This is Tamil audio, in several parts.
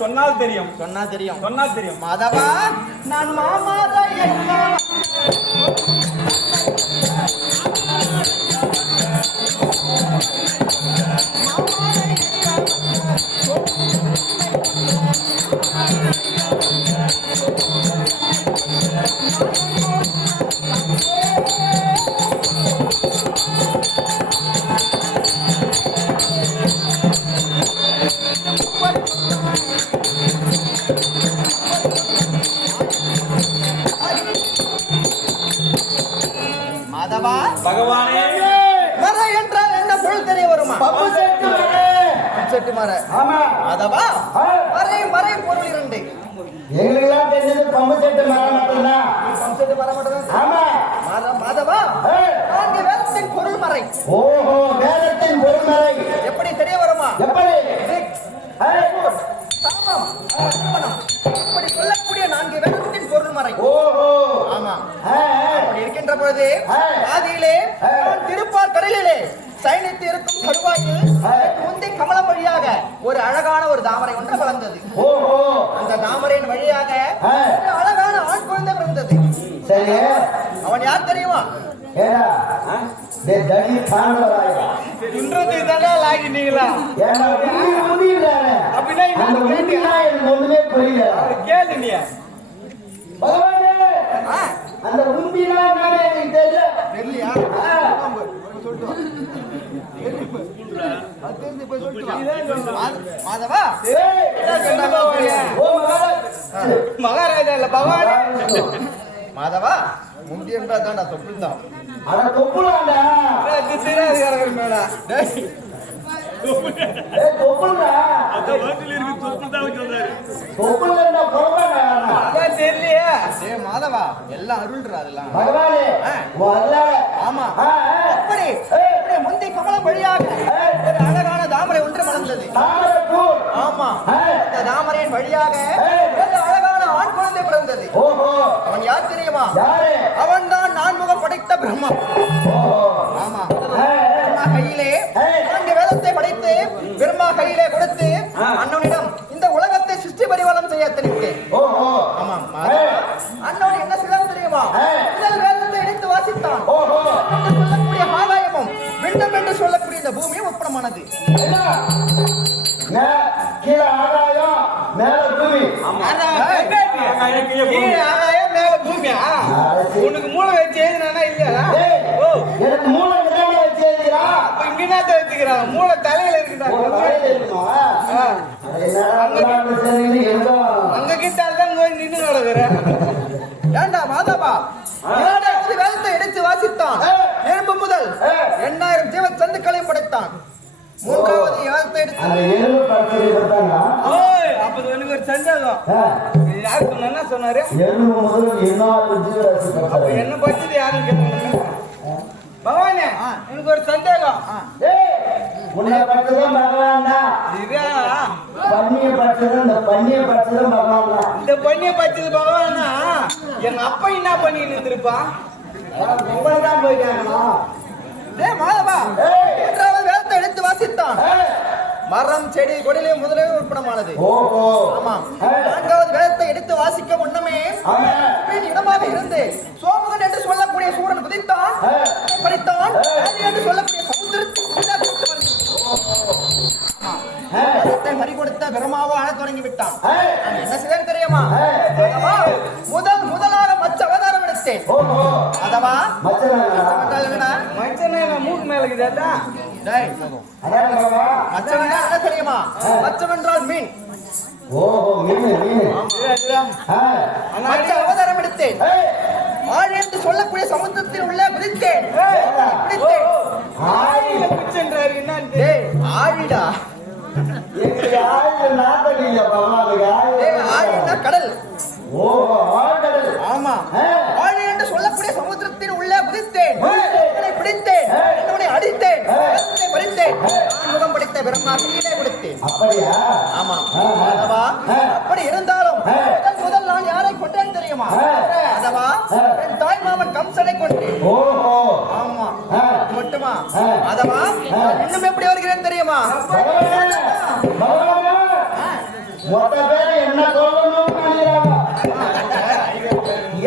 சொன்னால் தெரியும். மாதவா, நான் மாமாதா பகவானே, மறை என்றால் என்ன பொருள் தெரிய வருமா? செட்டு மர. மாதவா, மறை பொருள் இரண்டு. எங்களுக்கெல்லாம் தெரிஞ்சது பம்பு செட்டு மரம் மட்டும்தான். பம்பு செட்டு மரம் மட்டும்தான். ஆமா மாதவா, நான்கு வேதத்தின் பொருள் மறை. ஓஹோ, வேதத்தின் பொருள் மறை எப்படி தெரிய வருமா? எப்படி? இப்படி சொல்லக்கூடிய நான்கு வேதத்தின் பொருள் மறை. ஓஹோ, ஆமா. அப்படி இருக்கின்ற பொழுது ஆதியிலே திருப்பால் கடலிலே சயனித்து இருக்கும் தருவாயில் முந்தி கமலம் வழியாக ஒரு அழகான ஒரு தாமரை ஒன்று வளர்ந்தது. ஓஹோ, அந்த தாமரையின் வழியாக அழகான ஆண் குழந்தை பிறந்தது. சரி, அவன் யார் தெரியுமா? ஒண்ணுமே புரியல. கேளு நீ. பகவானே, அந்த உண்மையா எனக்கு தெரியல. தெரியலையா? சொல்லிட்டு மாதவா மகாராஜா இல்ல பகவானே. மாதவா முந்தி என்றாதான்டா தொப்புள்தான். அட தொப்புலாண்டா. இது சிறாதிகாரர்கள் மேடா. தொப்புல்டா. தொப்புல்டா பொறப்பாடா. அதான் தெரியலையே. டேய் மாதவா எல்லாம் அருள்றா அதெல்லாம். பகவானே வல்ல. ஆமா அப்படி அப்படியே முந்தி கமலம் வழியாக ஒரு அழகான தாமரை ஒன்று மலர்ந்தது. தாமரைப்பூ. ஆமா இந்த தாமரையின் வழியாக ஒரு அழகான ஆண் குழந்தை பிறந்தது. ஓஹோ. அவன் யார் தெரியுமா? யாரு? அவன் தான் நான்முகம் படைத்த பிரம்மா. ஓஹோ. ஆமா பிரம்மா கையிலே 4 வேதத்தை படைத்து பிரம்மா கையிலே கொடுத்து அண்ணனிடம் இந்த உலகத்தை சிருஷ்டி பரிபாலனம் செய்ய தெரிவித்தேன். ஓஹோ. ஆமா அண்ணன் என்ன செய்தான் தெரியுமா? முதல் வேதத்தை எடுத்து வாசித்தான். ஓஹோ. என்று சொல்லக்கூடிய ஆகாயமும் விண்டம் என்று சொல்லக்கூடிய இந்த பூமியும் ஒப்பனமானது. கீழே ஆகாயம் மேல பூமி. கீழே ஆகாயம் மேல பூமியா? உனக்கு மூளை வச்சு எழுதினா இல்லையா? ஓ எனக்கு மூளை கிட்ட வச்சு எழுதிரா. அப்ப இங்க என்னத்த வச்சுக்கிறாங்க? மூளை தலையில இருக்குதா? அங்க கிட்ட தான் போய் நின்று நடக்கிறேன். ஏண்டா மாதவா 7வது வேதத்தை எடுத்து வாசித்தான். எறும்பு முதல் 8000 ஜீவ சந்துக்களையும் படைத்தான். 3வது வேதத்தை எடுத்து அந்த எறும்பு படுத்தது பார்த்தானா? ஓய் அப்ப உனக்கு ஒரு சந்தேகம். யார் சொன்னா என்ன சொன்னாரு? எறும்பு முதல் 4 ஜீவராசி படுத்தாரு. என்ன படிச்சது யாரும் கேட்கணும். பகவானே எனக்கு ஒரு சந்தேகம். உன்னை படுத்ததும் பகவான்டா. இதா பண்ணிய படுத்ததும் இந்த பண்ணிய படுத்ததும் பகவான் தான். இந்த பண்ணிய பச்சது பகவானா எங்க அப்பா என்ன பண்ணிட்டு இருந்திருப்பான்? உங்கள்தான் போய் கேட்கணும். டேய் மாதவா 3வது வேதத்தை எடுத்து வாசித்தான். மரம் செடி கொடிலே முதலே உற்பனமானது. ஓஹோ. ஆமா 4வது வேதத்தை எடுத்து வாசிக்க முன்னமே இடமாக இருந்து சோமுகன் என்று சொல்லக்கூடிய சூரன் குதித்தான், பறித்தான் என்று சொல்லக்கூடிய சமுத்திரத்தை பறி கொடுத்த பிரம்மாவோ அழ தொடங்கி விட்டான். என்ன செய்ய தெரியுமா? முதலாக மச்ச அவதாரம் எடுத்தேன். ஓஹோ. அதவா மச்சனா மச்சனே மூக்கு மேல இருக்குதா? அதான் பகவா. மச்சம் என்ன தெரியுமா? மச்சம் என்றால் மீன். ஓஹோ மீன் மீன். மச்ச அவதாரம் எடுத்தேன். ஆழ் என்று சொல்லக்கூடிய சமுத்திரத்தில் உள்ள குதித்தேன். ஆயில பிச்சன்றாரு என்னன்னு டேய் ஆழிடா. எங்களுக்கு ஆயுள் நாட்டடிங்க பகவானுக்கு ஆழின்னா கடல். ஓஹோ ஆழ்கடல். ஆமா ஆழி என்று சொல்லக்கூடிய சமுத்திரத்தில் உள்ள குதித்தேன். என்னை பிடித்தேன், என்னை அடித்தேன், என்னை பறித்தேன். முகம் படைத்த பிரம்மா கையிலே கொடுத்தேன். அப்படியா? ஆமா அதவா அப்படி இருந்தாலும் முதல் நான் யாரை கொண்டேன் தெரியுமா? அதவா என் தாய் மாமன் கம்சனை கொண்டேன். ஓஹோ. ஆமா மட்டுமா? அதவா இன்னும் எப்படி வருகிறேன் தெரியுமா? மொத்த பேரு என்ன கொல்லணும்னு நினைக்கிறாங்க.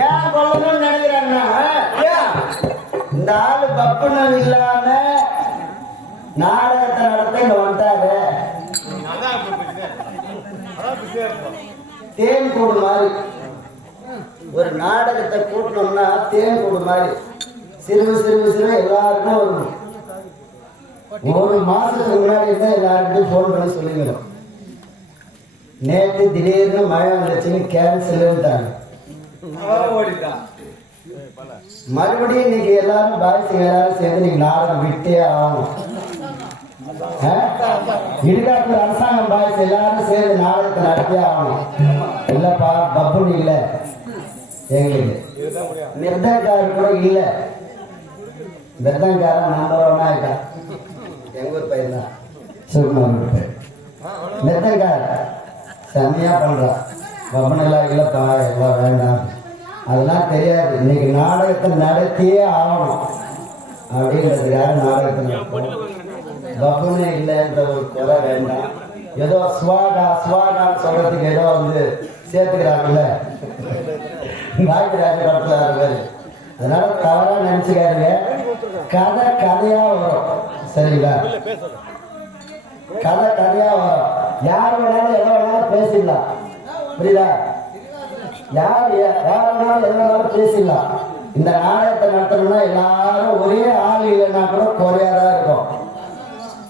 ஏன் கொல்லணும்னு நினைக்கிறாங்கன்னா இந்த ஆளு பப்புனம் இல்லாம நாடகத்தை நடத்த இங்க வந்துட்டாரு. தேன் கூடு மாதிரி ஒரு நாடகத்தை கூட்டணும்னா தேன் கூடு மாதிரி சிறுவு சிறுவு சிறுவு எல்லாருக்கும் வரணும். ஒரு மாசத்துக்கு முன்னாடி தான் எல்லாருக்கிட்டும் போன் பண்ணி சொல்லிக்கிறோம். நேற்று திடீர்னு மழை வந்துச்சுன்னு கேன்சல்ட்டாங்க. ஓடிட்டான். மறுபடியும் இன்னைக்கு எல்லாரும் பாய்ஸ் எல்லாரும் சேர்ந்து நீங்க நாடகம் விட்டே ஆகணும். இடுகாட்டு அரசாங்கம் பாய்ஸ் எல்லாரும் சேர்ந்து நாடகத்தை நடத்தே ஆகணும். இல்லப்பா பப்புன்னு இல்லை எங்களுக்கு நிர்தங்காரர் கூட இல்லை. நிர்தங்காரன் நம்பர் 1 ஆயிட்டான். எங்க ஊர் பையன் தான் சிவகுமார் பேர். நிர்தங்கார் செம்மையா பண்றான். பப்பனெல்லாம் இல்லப்பா எல்லாம் வேண்டாம் அதெல்லாம் தெரியாது. இன்னைக்கு நாடகத்தை நடத்தியே ஆகணும் அப்படின்றதுக்காக நாடகத்தை நடத்தணும். பப்புனே இல்லைன்ற ஒரு குறை வேண்டாம். ஏதோ ஸ்வாகா ஸ்வாகான்னு சொல்றதுக்கு ஏதோ வந்து சேர்த்துக்கிறாங்கல்ல பாக்கியராஜ படத்துல. அதனால தவறா நினைச்சுக்காருங்க. கதை கதையா வரும். சரிங்களா? கதை கதையா வரும். யார் வேணாலும் எதை வேணாலும் பேசிடலாம். புரியுதா? யார் வேணாலும் எதை வேணாலும் பேசிடலாம். இந்த நாடகத்தை நடத்தணும்னா எல்லாரும் ஒரே ஆள் இல்லைன்னா கூட குறையாதான் இருக்கும்.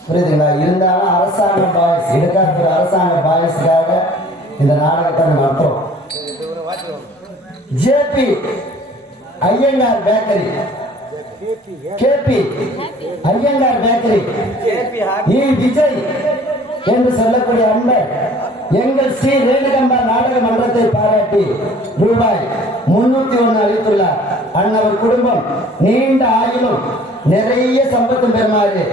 புரியுதுங்களா? இருந்தாலும் அரசாங்க பாய்ஸ் இருக்காத ஒரு அரசாங்க பாய்ஸ்க்காக இந்த நாடகத்தை நடத்துறோம். JP Iyengar bakery, KP Iyengar bakery, Vijay என்று சொல்லக்கூடிய அன்பர் எங்கள் ஸ்ரீ ரேணுகம்பா நாடக மன்றத்தை பாராட்டி ரூபாய் 301 அளித்துள்ளார். அன்னவர் குடும்பம் நீண்ட ஆயுளும் நிறைய சம்பத்தும் பெறுமாறு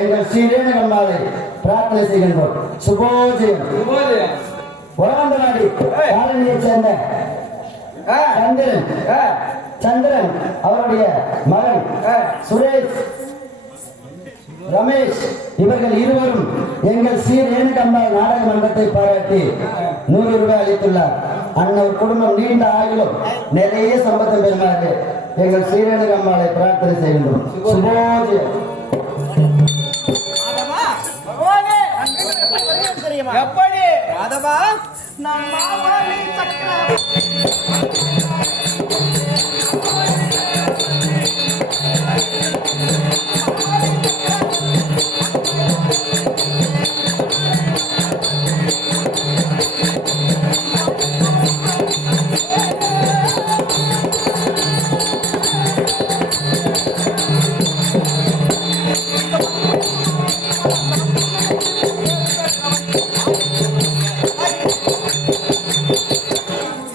எங்கள் ஸ்ரீ ரேணுகம்பாவை பிரார்த்தனை செய்கின்றோம். சுபோஜயம். உலகந்தநாடி காலனியை சேர்ந்த சந்திரன் அவருடைய மகன் சுரேஷ், ரமேஷ் இவர்கள் இருவரும் எங்கள் ஸ்ரீ ரேணுகம்பா நாடக மன்றத்தை பாராட்டி 100 ரூபாய் அளித்துள்ளார். அன்னவர் குடும்பம் நீண்ட ஆயுளும் நிறைய சம்பத்தம் பெறுமாறு எங்கள் ஸ்ரீ ரேணுகம்பாவை பிரார்த்தனை செய்கின்றோம். சுபோஜயம். தெரியுமா? எப்படி மாதவா, நான் மாமணி சக்கரவர்த்தி.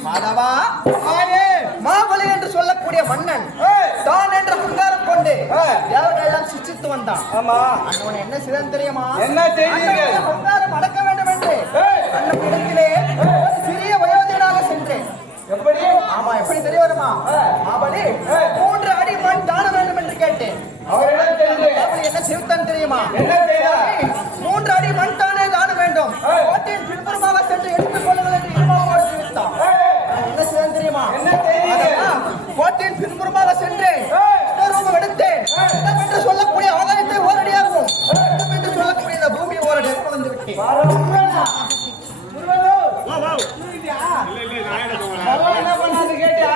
மாதவா, மாபலி என்று சொல்லக்கூடிய மன்னன் தான் என்ற அகங்காரம் கொண்டு தேவர்களெல்லாம் சிச்சித்து வந்தான். ஆமா, அண்ணன் என்ன செய்தான் தெரியுமா? என்ன செய்தீர்கள்? அகங்காரம் அடக்க வேண்டும் என்று அண்ணன் இடத்திலே ஒரு சிறிய வயோதிகனாக சென்றேன். எப்படி? ஆமா, எப்படி தெரிய வருமா? மாபலி 3 அடி மண் தான வேண்டும் என்று கேட்டேன். அவரிடம் சென்று மாபலி என்ன செய்தான் தெரியுமா? என்ன செய்தார்? 3 அடி மண் தானே தான வேண்டும், கோட்டையின் பின்புறமாக சென்று எடுத்துக் கொள்ளுங்கள் என்று இருமாவோடு தெரிவித்தான். என்ன செய்தான் தெரியுமா? என்ன செய்தீர்கள்? கோட்டையின் பின்புறமாக சென்று ரூபம் எடுத்தேன். இடம் என்று சொல்லக்கூடிய ஆதாயத்தை ஓரடியாகவும், இடம் என்று சொல்லக்கூடிய இந்த பூமியை ஓரடியாக வந்து விட்டேன். என்ன பண்ணாரு கேட்டியா?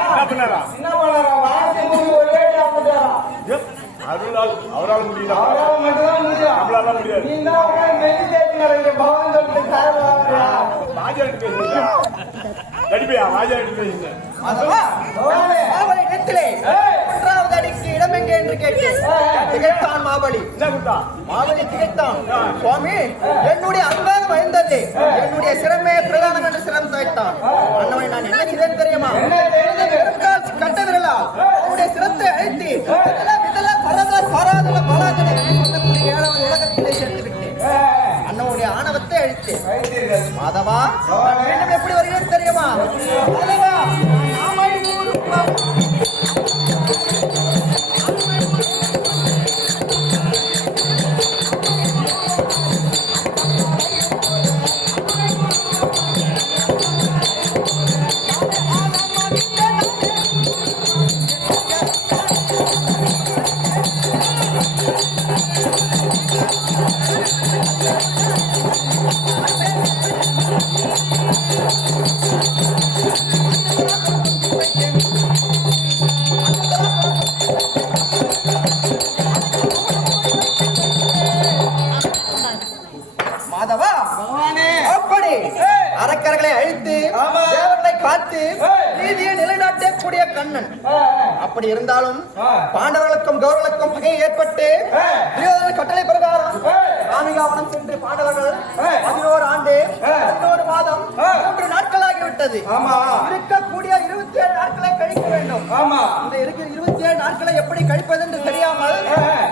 என்ன பண்ணாரா? வாரத்தை மூடி ஒரு வேலை அமைச்சாரா? அவரால் முடியல, அவரால் மட்டும்தான் முடியும். நம்மளால முடியாது. நீ தான் உட்கார்ந்து மெல்லி தேய்ச்சினாரு இங்க பகவான் சொல்லிட்டு சார் வாங்குறியா? ராஜா எடுத்து பேசுங்க, நடிப்பையா ராஜா எடுத்து பேசுங்க. அதுவா? மாபலி இடத்திலே 3வது அடிக்கு இடம் எங்கே என்று கேட்டேன். திகைத்தான் மாபலி. என்ன கொடுத்தா? மாபலி திகைத்தான். சுவாமி, என்னுடைய அங்காரம் அழிந்தது, என்னுடைய சிரமே பிரதானம் என்று சிரம் துவைத்தான். அண்ணவனை நான் என்ன செய்தேன் தெரியுமா? கட்ட விரலா அவருடைய சிரத்தை அழித்து பராதல பராதனை சொல்லக்கூடிய 7வது உலகத்திலே சேர்த்து விட்டேன். அண்ணனுடைய ஆணவத்தை அழித்தேன். மாதவா, மீண்டும் எப்படி வருகிறேன் தெரியுமா? மாதவா, நாமை நூறு மாதவா, அப்படி அரக்கர்களை அழித்து தேவர்களை காத்து நீதியை நிலைநாட்டக்கூடிய கண்ணன். அப்படி இருந்தாலும் பாண்டவர்களுக்கும் கௌரவர்களுக்கும் பகை ஏற்பட்டு துரியோதன கட்டளை பிரகாரம் ராமிகாவனம் சென்று பாண்டவர்கள் 11 ஆண்டு 11 மாதம் 3 நாட்கள் ஆகிவிட்டது. இருக்கக்கூடிய 27 நாட்களை கழிக்க வேண்டும். இந்த இருக்கிற 27 நாட்களை எப்படி கழிப்பது என்று தெரியாமல்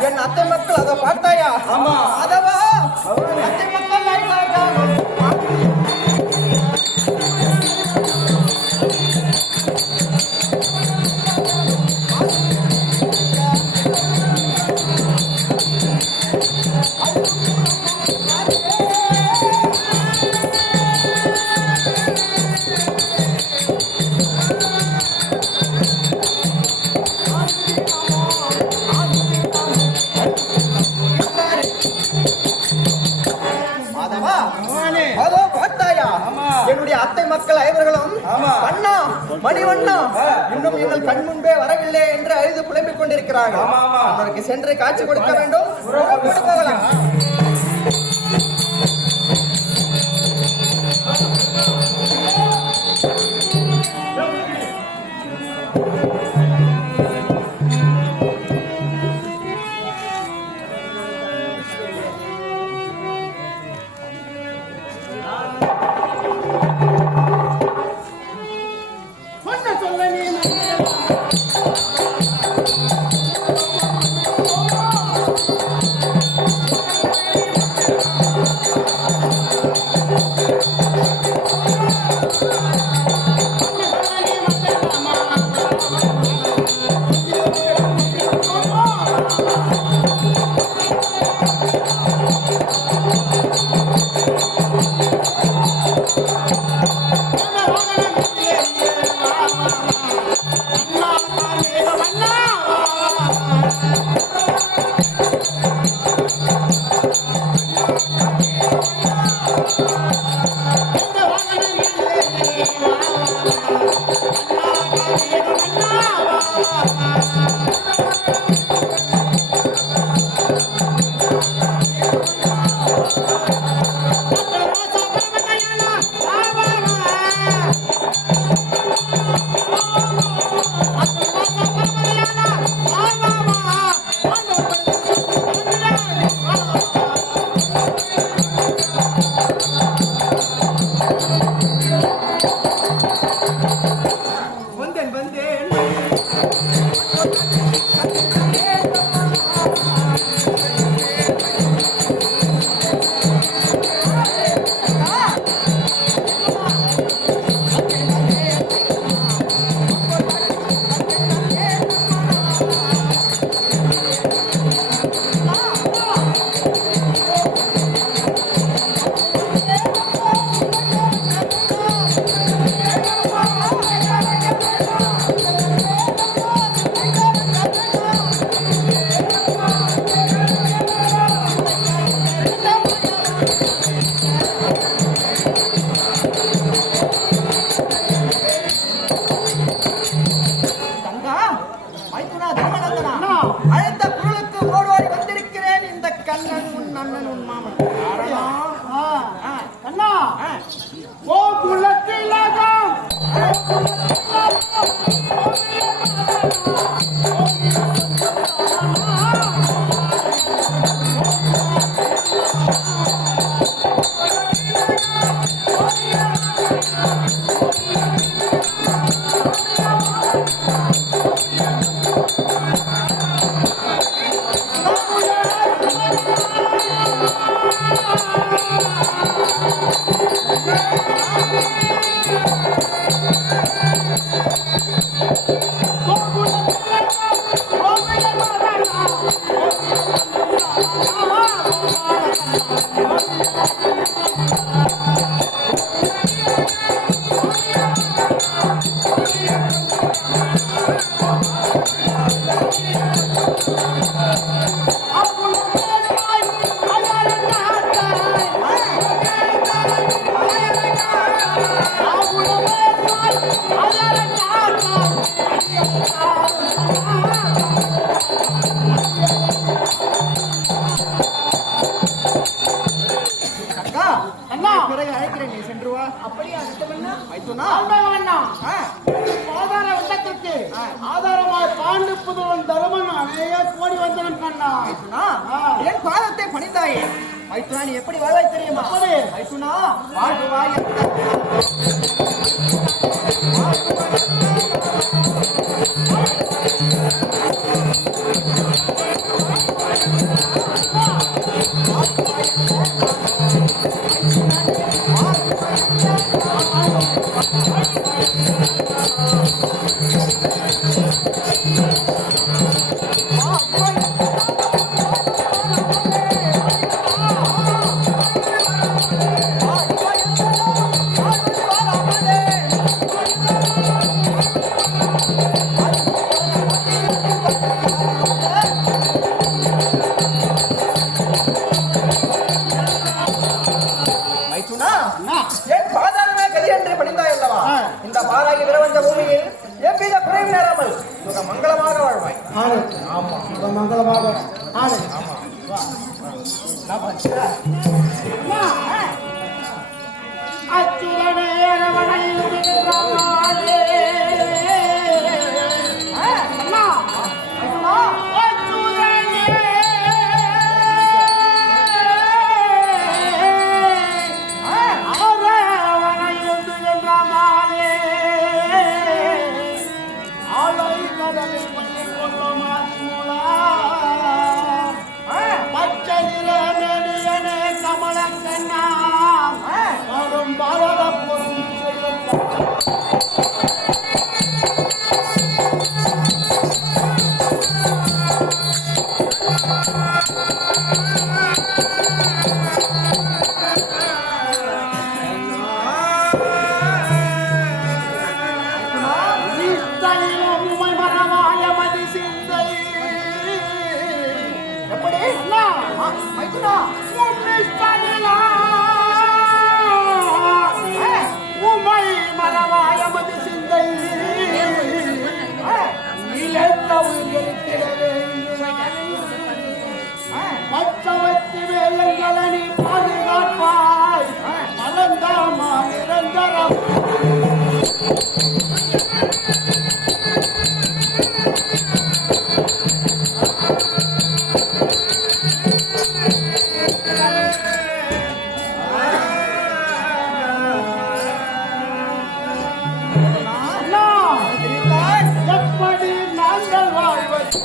என் அத்தை மக்கள் அதை பார்த்தாயா? அதவா, அத்தை மக்கள் என்னுடைய அத்தை மக்கள் ஐவர்களும் அண்ணா மணிவண்ணா இன்னும் எங்கள் கண் முன்பே வரவில்லை என்று அழுது புலம்பிக் கொண்டிருக்கிறார்கள். அவருக்கு சென்று காட்சி கொடுக்க வேண்டும். புறப்பட்டு போகலாம். அழைத்த குரலுக்கு ஓடுவாடி வந்திருக்கிறேன். இந்த கண்ணன் உன் அண்ணன் உன் மாமன் அண்ணா ஓ குலத்திலகம் பிறகு அழைக்கிறேன், நீ சென்று வா. அப்படியே ஆதாரமாய் பாண்டு புதுவன் தருமன் அநேக கோடி வந்தவன் கண்ணா. என் பாதத்தை பணிந்தாயே மைத்துனா, நீ எப்படி வாழ்வாய் தெரியுமா? மைத்துனா வாழ்வாய் என் பாதாரமே படி என்று பணிந்தாய் அல்லவா? இந்த பாலாகி பிரபஞ்ச பூமியில் எவ்வித குறைவு நேராமல் சுக மங்களமாக வாழ்வாய். ஆமா மங்களமாக ஆடு. அச்சுரனே அரவணையுகிறானே அண்ணா அண்ணா அச்சுரனே அரவணையுகிறானே ஆலை கடலில் பள்ளி கொள்ளும் ஆத்முலா பச்சை நிறமேனியனே கமலக்கண்ணா வரும் பாரதப்புறம் பச்சவத்தி வேலைகளை பாதுகாப்பாய் மலர்ந்தாமா நிரந்தரம் எப்படி நாங்கள் வாழ்வது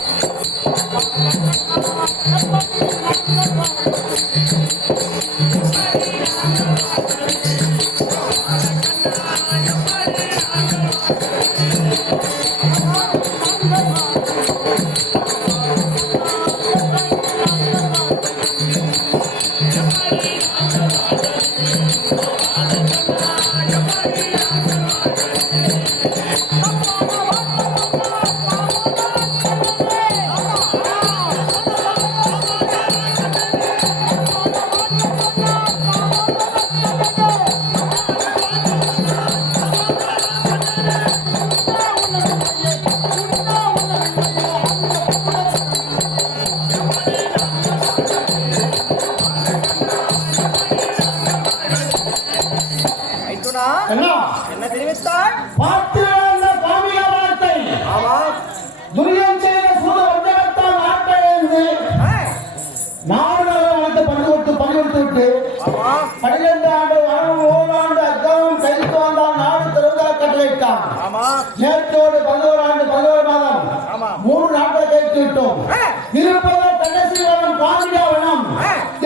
என்ன தெரிவித்தாய்? பார்த்து பாவிய வார்த்தை ஆமா துரியம் செய்த சூத வஞ்சகத்தால் நாட்டை எழுந்து நாடு வளர்த்து பணிகொடுத்து விட்டு ஆமா 12 ஆண்டு வரவும் ஓராண்டு அக்காவும் கைது வந்தால் நாடு தருவதாக கட்டளையிட்டான். ஆமா நேற்றோடு 11 ஆண்டு 11 மாதம் ஆமா 3 நாட்களை கைத்து விட்டோம். இருப்பதோ கடைசி வனம் பாண்டியா வனம்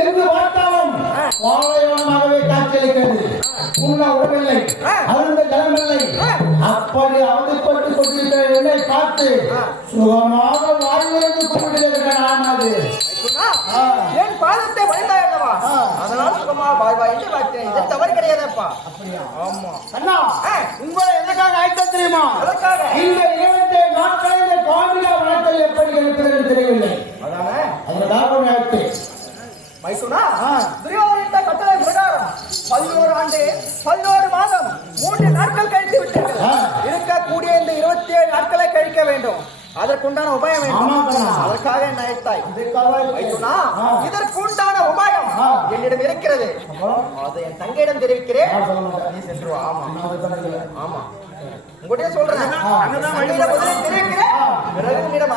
எங்கு பார்த்தாலும் பாலைவனமாகவே காட்சியளிக்கிறது. உண்ண உடவில்லை, அருந்த ஜலமில்லை. அப்படி அவதிப்பட்டு கொண்டிருக்கிற என்னை பார்த்து சுகமாக வாழ்விலிருந்து கூப்பிடுகிறேன். ஆனாது என் பாதத்தை வழிந்தாய் அல்லவா? அதனால் சுகமா வாழ்வாய் என்று பார்த்தேன். இது தவறு கிடையாதப்பா. ஆமா அண்ணா, உங்களை எதற்காக அழைத்த தெரியுமா? அதற்காக இந்த 27 நாட்களை இந்த பாண்டியா வனத்தில் எப்படி இருக்கிறது தெரியவில்லை. அதானே அதற்காக அழைத்து மைசூரா துரியோதனித்த கட்டளை பிரகாரம் 11 ஆண்டு 11 மாதம் 3 நாட்கள் கழித்து விட்டீர்கள். இருக்கக்கூடிய இந்த 27 நாட்களை கழிக்க வேண்டும். அதற்குண்டான உபாயம் வேண்டும். அதற்காக என்ன அழைத்தாய்? மைசூரா இதற்குண்டான உபாயம் என்னிடம் இருக்கிறது. அதை என் தங்கையிடம் தெரிவிக்கிறேன். நீ சென்று வா. ஆமா உங்கள்கிட்ட சொல்றேன். தங்கையிடம் முதலில் தெரிவிக்கிறேன், பிறகு உன்னிடம்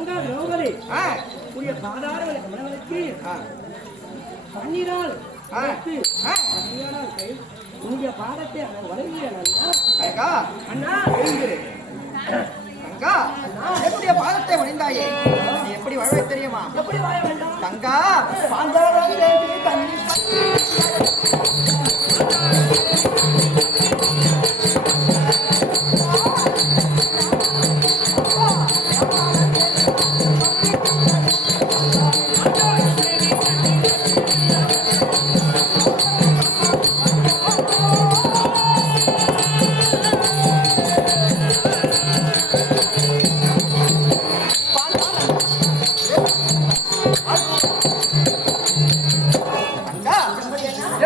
தங்கா திரௌபதி உடைய பாதார மனங்களுக்கு பன்னிரால் உங்களுடைய பாதத்தை வழங்குகிறேன் அண்ணா தங்கா என்னுடைய பாதத்தை வணிந்தாயே நீ எப்படி வாழ்வே தெரியுமா? எப்படி வாழ வேண்டாம் தங்கா பாந்தாரம் தேடி தண்ணி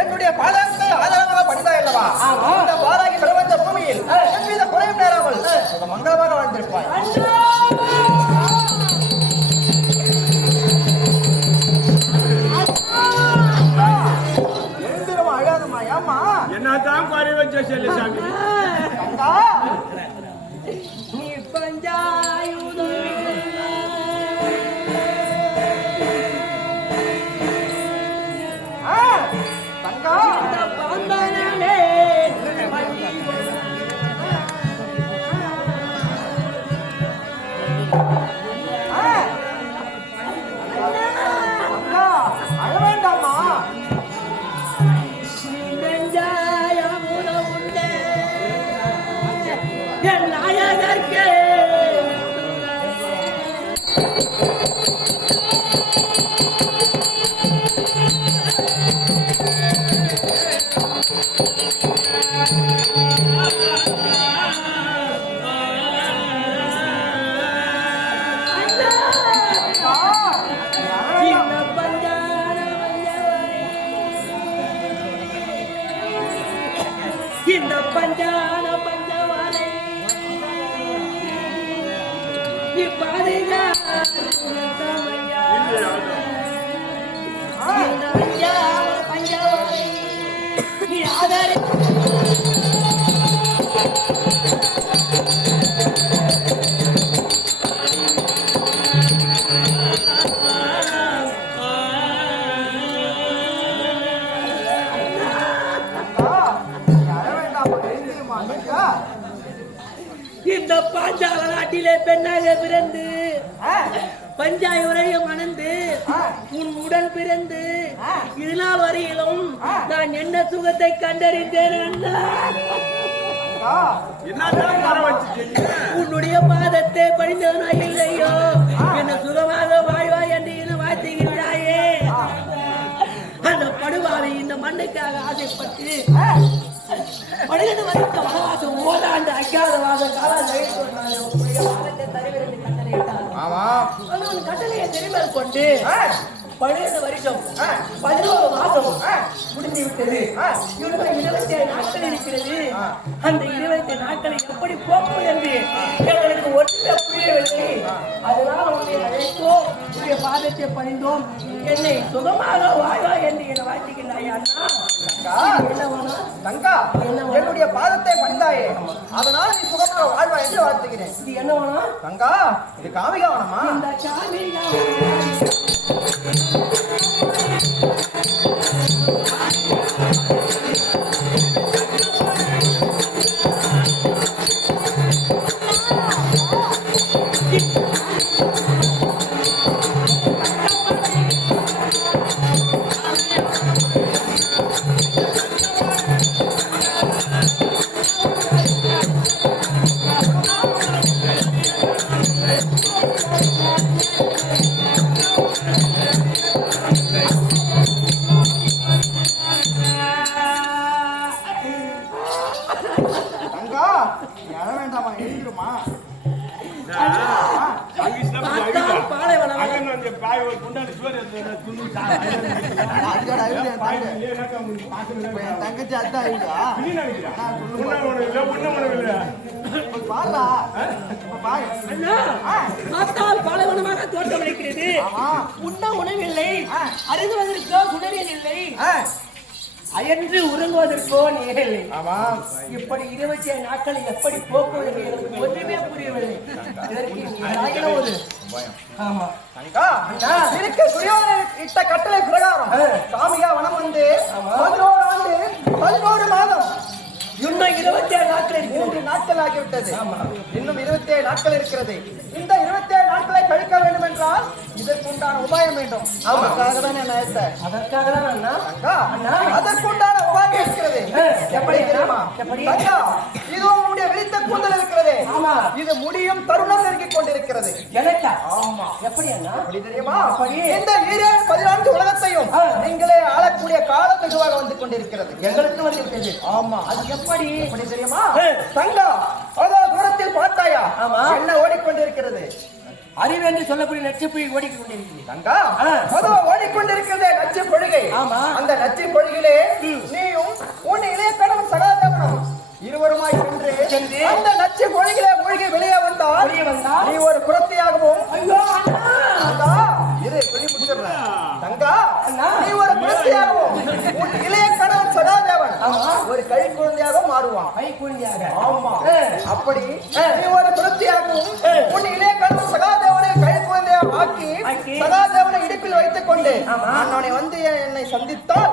என்னுடைய பாதத்தை ஆதாரமாக பணிந்தாய் அல்லவா? இந்த பாராகி பிரபஞ்ச பூமியில் எவ்வித குறையும் நேராமல் மங்களமாக வாழ்ந்திருப்பாய். எழுந்திரமா அழாதம்மா. ஏம்மா என்னதான் குறை வச்ச செல்லசாமி தங்கா நீ பஞ்சாயுதம் தங்கா பாந்தானே தங்கா அழ வேண்டாமா? என் நாயகர்க்கே இந்த பஞ்சான பஞ்சவானை நீ பாருங்க பஞ்சவானை நீ ஆதாரி இந்த பாஞ்சால நாட்டிலே பெண்ணாக பிறந்து பஞ்சாயுரையை மணந்து உன் உடன் பிறந்து இதனால் வரையிலும் நான் என்ன சுகத்தை கண்டறிந்தேன் என்னதான் குறை வச்சு உன்னுடைய பாதத்தை படிந்தவனா இல்லையோ என்ன சுகமாக வாழ்வாய் என்று என்ன வாழ்த்துகிறாயே அந்த படுவாவை இந்த மண்ணுக்காக ஆசைப்பட்டு 12 வருஷ வனவாசம் ஓராண்டு அஞ்ஞாதவாத காலம் கட்டளையை தெரிமல் கொண்டு 12 வருஷம் 11 மாதம் முடிந்து விட்டது. இன்னும் 27 நாட்கள் இருக்கிறது. அந்த 27 நாட்களை எப்படி போக்கும் என்று எங்களுக்கு ஒன்றுமே புரியவில்லை. அதனால் உன்னை அழைத்தோம், உன்னுடைய பாதத்தை பணிந்தோம், என்னை சுகமாக வாழ்வா என்று என்னை வாழ்த்துகின்றாய் அண்ணா. தங்கா என்னுடைய பாதத்தை பணிந்தாயே அதனால் நீ சுகமாக வாழ்வா என்று வாழ்த்துகிறேன். இது என்ன வேணும் தங்கா? இது காமிகாவனமா? இந்த காமிகா தங்கச்சி அதான் பாலைவனமாக தோற்றமளிக்கிறது. உண்ண உணவில்லை, அருந்துவதற்கோ குடரியல் இல்லை. அயன்று உறங்குவதற்கோ நேரில்லை. ஆமா. இப்படி 27 நாட்களை எப்படி போக்குவது என்று எனக்கு ஒன்றுமே புரியவில்லை. இதற்கு நீராகின ஒரு ஆமா தங்கா, இருக்க துரியோதனன் இட்ட கட்டளை பிரகாரம் சாமியா வனம் வந்து 11 ஆண்டு 11 மாதம் இன்னும் 27 நாட்கள் இருக்கிறது. 3 நாட்கள் ஆகிவிட்டது. இன்னும் 27 நாட்கள் இருக்கிறது. இந்த 27 நாட்களை கழிக்க வேண்டும் என்றால் இதற்குண்டான உபாயம் வேண்டும். அதற்காக தான் நான் அழைத்தேன். அதற்காக தான் அண்ணா, அதற்குண்டான உபாயம் இருக்கிறது. எப்படி தெரியுமா? அண்ணா, இதோ உன்னுடைய விழித்த கூந்தல் இருக்கிறது. ஆமா. இது முடியும் தருணம் நெருங்கிக் கொண்டிருக்கிறது. எனக்கா? ஆமா. எப்படி அண்ணா? எப்படி தெரியுமா? அப்படி. இந்த 14 உலகத்தையும் நீங்களே ஆளக்கூடிய காலம் வெகுவாக வந்து கொண்டிருக்கிறது. எங்களுக்கு வந்து விட்டது. ஆமா. அது எப்படி? எப்படி தெரியுமா? தங்கா, அதோ தூரத்தில் பார்த்தாயா? ஆமா. என்ன ஓடிக்கொண்டிருக்கிறது? அறிவு என்று சொல்லக்கூடிய நச்சுப்புலி ஓடிக் கொண்டிருக்கிறது. தங்கா, அதோ ஓடிக்கொண்டிருக்கிறது நச்சு பொழிகை. ஆமா. அந்த நச்சு பொழிகிலே நீயும் உன் இளைய கணவன் சகாதேவனும் இருவருமாய் சென்று அந்த நச்சு பொழிகிலே மூழ்கி வெளியே வந்தால் நீ ஒரு குரத்தையாகவும் ஐயோ அண்ணா! தங்கா, இரு சொல்லி முடிச்சிடுறேன். தங்கா, நீ ஒரு குரத்தையாகவும் உன் இளைய கணவன் சகாதேவன் ஒரு கை குழந்தையாகவும் மாறுவான். கை குழந்தையாக. ஆமா. அப்படி நீ ஒரு குரத்தையாகவும் உன் இளைய கணவன் சகாதேவனை கை குழந்தையாக ஆக்கி சகாதேவனை இடுப்பில் வைத்துக் கொண்டு நான் அவனை வந்து என்னை சந்தித்தால்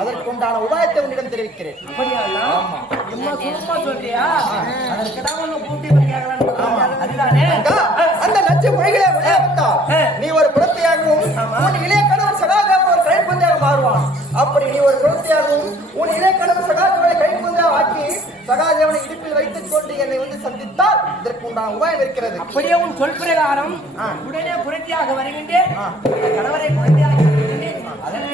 அதற்குண்டான உபாயத்தை உன்னிடம் தெரிவிக்கிறேன். அப்படியா அண்ணா? சும்மா சும்மா சொல்றியா? அதற்குதான் உன்னை கூட்டி வந்து கேட்கலான்னு. அதுதானே? அந்த நச்சு மொழிகளை விளையாட்டால் நீ ஒரு குரத்தையாகவும் உன் இளைய கணவன் சகாதேவன் ஒரு கை குழந்தையாக மாறுவான். அப்படி நீ ஒரு குரத்தையாகவும் உன் இளைய கணவன் சகாதேவனை கை குழந்தையாக ஆக்கி சகாதேவனை இடுப்பில் வைத்துக் கொண்டு என்னை வந்து சந்தித்தால் இதற்கு உண்டான உபாயம் இருக்கிறது. அப்படியே உன் சொல் பிரகாரம் உடனே புரட்சியாக வருகின்றேன். கணவரை குழந்தையாக வருகின்றேன். அதற்கு